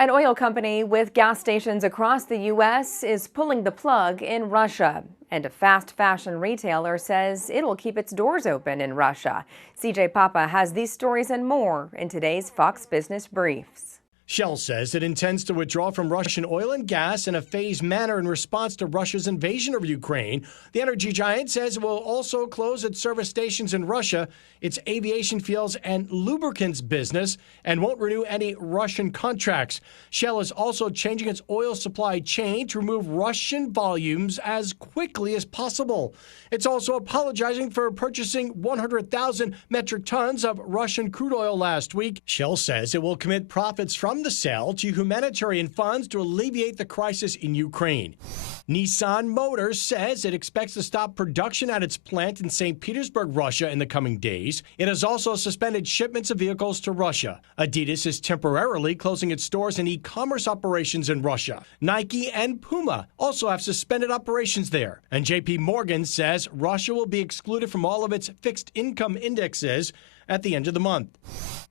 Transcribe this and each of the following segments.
An oil company with gas stations across the U.S. is pulling the plug in Russia. And a fast fashion retailer says it'll keep its doors open in Russia. CJ Papa has these stories and more in today's Fox Business Briefs. Shell says it intends to withdraw from Russian oil and gas in a phased manner in response to Russia's invasion of Ukraine. The energy giant says it will also close its service stations in Russia, its aviation fuels and lubricants business, and won't renew any Russian contracts. Shell is also changing its oil supply chain to remove Russian volumes as quickly as possible. It's also apologizing for purchasing 100,000 metric tons of Russian crude oil last week. Shell says it will commit profits from the sale to humanitarian funds to alleviate the crisis in Ukraine. Nissan Motors says it expects to stop production at its plant in St. Petersburg, Russia in the coming days. It has also suspended shipments of vehicles to Russia. Adidas is temporarily closing its stores and e-commerce operations in Russia. Nike and Puma also have suspended operations there. And JP Morgan says Russia will be excluded from all of its fixed income indexes at the end of the month.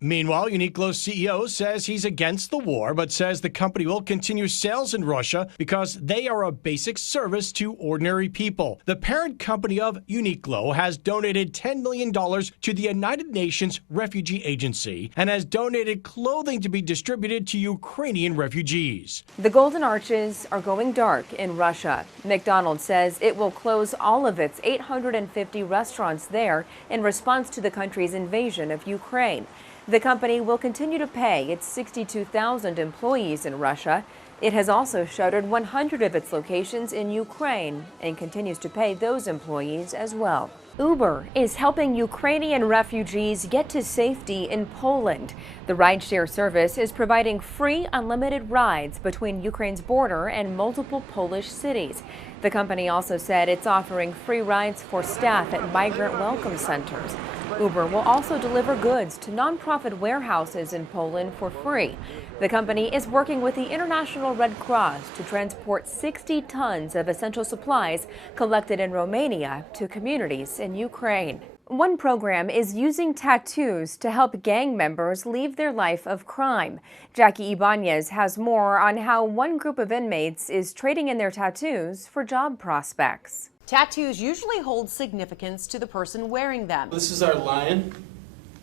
Meanwhile, Uniqlo's CEO says he's against the war, but says the company will continue sales in Russia because they are a basic service to ordinary people. The parent company of Uniqlo has donated $10 million to the United Nations Refugee Agency and has donated clothing to be distributed to Ukrainian refugees. The Golden Arches are going dark in Russia. McDonald's says it will close all of its 850 restaurants there in response to the country's invasion of Ukraine. The company will continue to pay its 62,000 employees in Russia. It has also shuttered 100 of its locations in Ukraine and continues to pay those employees as well. Uber is helping Ukrainian refugees get to safety in Poland. The rideshare service is providing free, unlimited rides between Ukraine's border and multiple Polish cities. The company also said it's offering free rides for staff at migrant welcome centers. Uber will also deliver goods to nonprofit warehouses in Poland for free. The company is working with the International Red Cross to transport 60 tons of essential supplies collected in Romania to communities in Ukraine. One program is using tattoos to help gang members leave their life of crime. Jackie Ibanez has more on how one group of inmates is trading in their tattoos for job prospects. Tattoos usually hold significance to the person wearing them. This is our lion.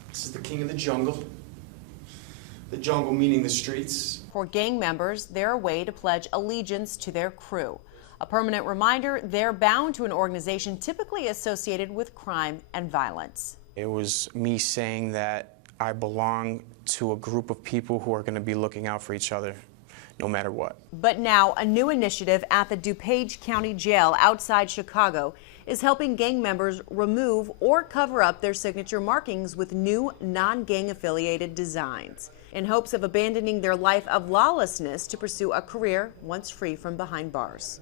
This is the king of the jungle. The jungle meaning the streets. For gang members, they're a way to pledge allegiance to their crew. A permanent reminder they're bound to an organization typically associated with crime and violence. It was me saying that I belong to a group of people who are going to be looking out for each other, no matter what. But now a new initiative at the DuPage County Jail outside Chicago is helping gang members remove or cover up their signature markings with new non-gang affiliated designs in hopes of abandoning their life of lawlessness to pursue a career once free from behind bars.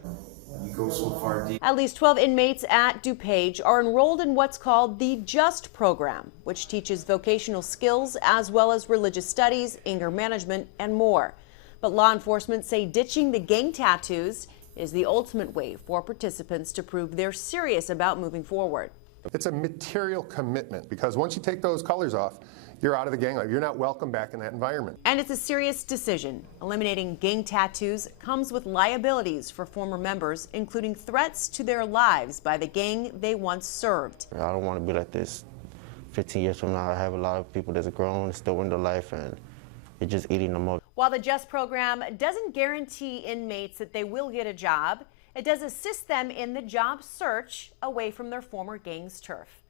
You go so far deep. At least 12 inmates at DuPage are enrolled in what's called the JUST program, which teaches vocational skills as well as religious studies, anger management, and more. But law enforcement say ditching the gang tattoos is the ultimate way for participants to prove they're serious about moving forward. It's a material commitment because once you take those colors off, you're out of the gang life. You're not welcome back in that environment. And it's a serious decision. Eliminating gang tattoos comes with liabilities for former members, including threats to their lives by the gang they once served. I don't want to be like this 15 years from now. I have a lot of people that's grown, still in their life, and it's just eating them up. While the JUST program doesn't guarantee inmates that they will get a job, it does assist them in the job search away from their former gang's turf.